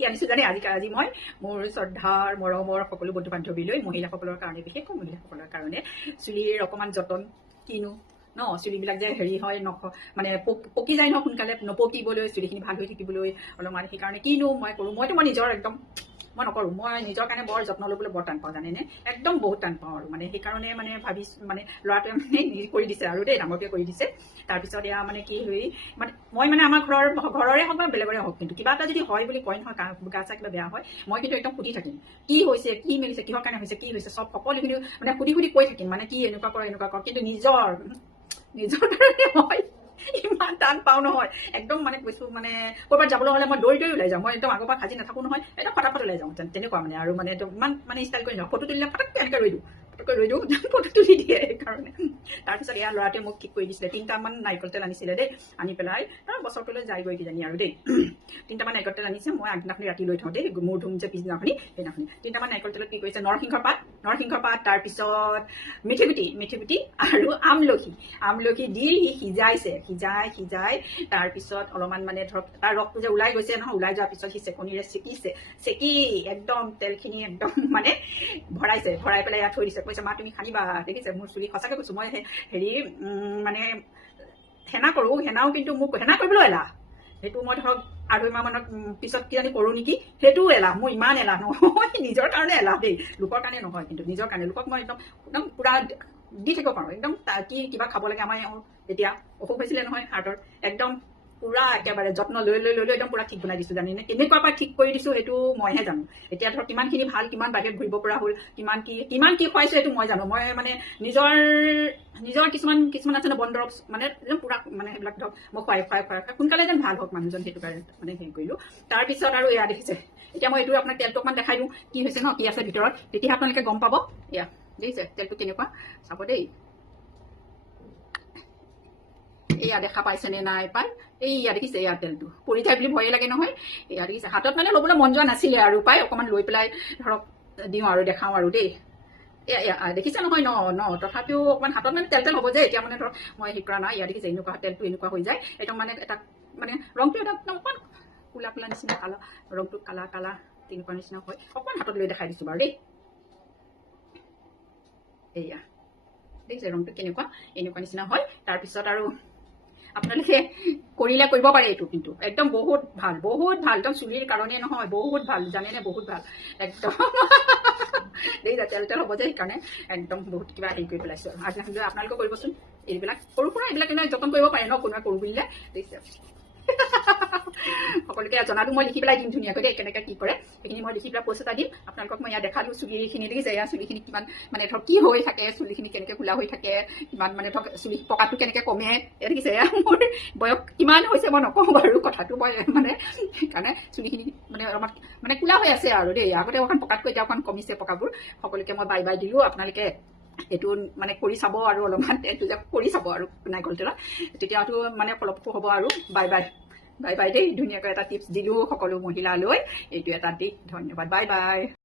কি আনিছোঁ জানে আজি মই মোৰ শ্ৰদ্ধাৰ মৰমৰ সকলো বন্ধু বান্ধৱীলৈ মহিলাসকলৰ কাৰণে বিশেষকৈ মহিলাসকলৰ কাৰণে চুলিৰ অকণমান যতন কিনো ন চুলিবিলাক যে হেৰি হয় মানে পকি যায় ন সোনকালে নপকিবলৈ চুলিখিনি ভাল হৈ থাকিবলৈ অলপমান সেইকাৰণে কিনো মই কৰোঁ মই নিজৰ একদম মই নকৰোঁ মই নিজৰ কাৰণে বৰ যত্ন ল'বলৈ বৰ টান পাওঁ জানেনে একদম বহুত টান পাওঁ আৰু মানে সেইকাৰণে মানে ভাবিছোঁ মানে ল'ৰাটোৱে মানে কৰি দিছে আৰু দেই ডাঙৰকৈ কৰি দিছে তাৰপিছত এয়া মানে কি হেৰি মানে মই মানে আমাৰ ঘৰৰে হওক বা বেলেগৰে হওক কিন্তু কিবা এটা যদি হয় বুলি কয় নহয় গা চা কিবা বেয়া হয় মই কিন্তু একদম সুধি থাকিম কি হৈছে কি মেলিছে কিহৰ কাৰণে হৈছে কি হৈছে চব সকলোখিনি মানে সুধি কৈ থাকিম মানে কি এনেকুৱা কৰ কিন্তু নিজৰ কাৰণে মই ইমান টান পাওঁ নহয় একদম মানে কৈছোঁ মানে ক'ৰবাত যাবলৈ হ'লে মই দৌৰি ওলাই যাওঁ মই একদম আগৰ পৰা সাজি নাথাকোঁ নহয় একদম ফটাফট ওলাই যাওঁ তেনেকুৱা মানে আৰু মানে একদম ইমান মানে ষ্টাইল কৰি যাওঁ ফটো তুলিলে ফটককৈ এনেকৈ ৰৈ দিওঁ ফটো তুলি দিয়ে সেইকাৰণে তাৰপিছত এয়া ল'ৰাটোৱে মোক ঠিক কৰি দিছিলে 3টামান নাৰিকল তেল আনিছিলে দেই আনি পেলাই তাৰ বছৰটোলৈ যায়গৈ কিজানি আৰু দেই 3টামান নাৰিকল তেল আনিছে মই আগদিনাখনি ৰাতি লৈ থওঁ দেই মোৰ ধুম যে পিছদিনাখনি সেইদিনাখনি 3টামান নাৰিকল তেলত কি কৰিছে নৰসিংহ পাত তাৰপিছত মেথিগুটি আৰু আমলখি দি সিজাইছে সিজাই তাৰপিছত অলপমান মানে ধৰক তাৰ ৰসটো যে ওলাই গৈছে নহয় ওলাই যোৱাৰ পিছত সি চেকনিৰে চেকি একদম তেলখিনি একদম মানে ভৰাই পেলাই ইয়াত থৈ দিছে কৈছে মা তুমি সানিবা দেখিছে মোৰ চুলি সঁচাকৈ কৈছোঁ মই হেৰি মানে হেনাও কিন্তু মোক হেনা কৰিবলৈ এলাহ সেইটো মই ধৰক 2.5 মাহমানৰ পিছত কিজানি কৰোঁ নেকি সেইটোও এলাহ মোৰ ইমান এলাহ নহয় নিজৰ কাৰণে এলাহ দেই লোকৰ কাৰণে নহয় কিন্তু নিজৰ কাৰণে লোকক মই একদম পূৰা দি থাকিব পাৰোঁ একদম কি কিবা খাব লাগে আমাৰ এতিয়া অসুখ হৈছিলে নহয় হাৰ্টৰ একদম পুৰা একেবাৰে যত্ন লৈ একদম পুৰা ঠিক বনাই দিছোঁ জানি নে কেনেকুৱা পৰা ঠিক কৰি দিছোঁ সেইটো মইহে জানো এতিয়া ধৰক কিমানখিনি ভাল কিমান বাহিৰত ঘূৰিব পৰা হ'ল কিমান কি খুৱাইছোঁ সেইটো মই জানো মই মানে নিজৰ কিছুমান আছে ন বন দৰৱ মানে একদম পুৰা মানে সেইবিলাক ধৰক মই খুৱাই সোনকালে যেন ভাল হওক মানুহজন সেইটো কাৰণে মানে হেৰি কৰিলোঁ তাৰপিছত আৰু এয়া দেখিছে এতিয়া মই এইটো আপোনাক তেলটো অকণমান দেখাই দিওঁ কি হৈছে ন কি আছে ভিতৰত তেতিয়া আপোনালোকে গম পাব এয়া দেখিছে তেলটো কেনেকুৱা চাব দেই এয়া দেখা পাইছেনে নাই পাই এইয়া দেখিছে এয়া তেলটো পৰি যায় বুলি ভয়ে লাগে নহয় এয়া দেখিছে হাতত মানে ল'বলৈ মন যোৱা নাছিলে আৰু পাই অকণমান লৈ পেলাই ধৰক দিওঁ আৰু দেখাওঁ আৰু দেই এয়া দেখিছে নহয় ন তথাপিও অকণমান হাতত মানে তেল হ'ব যে এতিয়া মানে ধৰক মই হেৰি কৰা নাই এয়া দেখিছে এনেকুৱা তেলটো এনেকুৱা হৈ যায় একদম মানে এটা মানে ৰংটো এটা একদম অকণমান কোলা নিচিনা ৰংটো কালা তেনেকুৱা নিচিনা হয় অকণমান হাতত লৈ দেখাই দিছোঁ বাৰু দেই এয়া দেখিছে ৰংটো কেনেকুৱা এনেকুৱা নিচিনা হয় তাৰপিছত আৰু আপোনালোকে কৰিলে কৰিব পাৰে এইটো কিন্তু একদম বহুত ভাল একদম চুলিৰ কাৰণে নহয় বহুত ভাল জানেনে বহুত ভাল একদম দেখিছে তেল হ'ব যে সেইকাৰণে একদম বহুত কিবা হেৰি কৰি পেলাইছোঁ আৰু আপোনালোকে কৰিবচোন এইবিলাক সৰু সুৰা এইবিলাক যতন কৰিব পাৰে ন কোনোবাই কৰোঁ বুলিলে দেখিছে সকলোকে জনাটো মই লিখি পেলাই দিম ধুনীয়াকৈ দেই কেনেকৈ কি কৰে সেইখিনি মই লিখি পেলাই পোষ্ট এটা দিম আপোনালোকক মই ইয়াত দেখালোঁ চুলিখিনি দেখিছে এয়া চুলিখিনি কিমান মানে ধৰক কি হৈ থাকে চুলিখিনি কেনেকৈ খোলা হৈ থাকে কিমান মানে ধৰক চুলি পকাটো কেনেকৈ কমে দেখিছে এয়া মোৰ বয়স কিমান হৈছে মই নকওঁ বাৰু কথাটো মই মানে সেইকাৰণে চুলিখিনি মানে অলপমান মানে কোলা হৈ আছে আৰু দেই আগতে অকণ পকাতকৈ এতিয়া অকণ কমিছে পকাবোৰ সকলোকে মই বাই দিলোঁ আপোনালোকে এইটো মানে কৰি চাব আৰু অলপমান এইটো যে কৰি চাব আৰু নাৰিকল তেলত তেতিয়াতো মানে ফলপ্ৰসূ হ'ব আৰু বাই দেই ধুনীয়াকৈ এটা টিপছ দিলোঁ সকলো মহিলালৈ এইটো এটা দিশ ধন্যবাদ বাই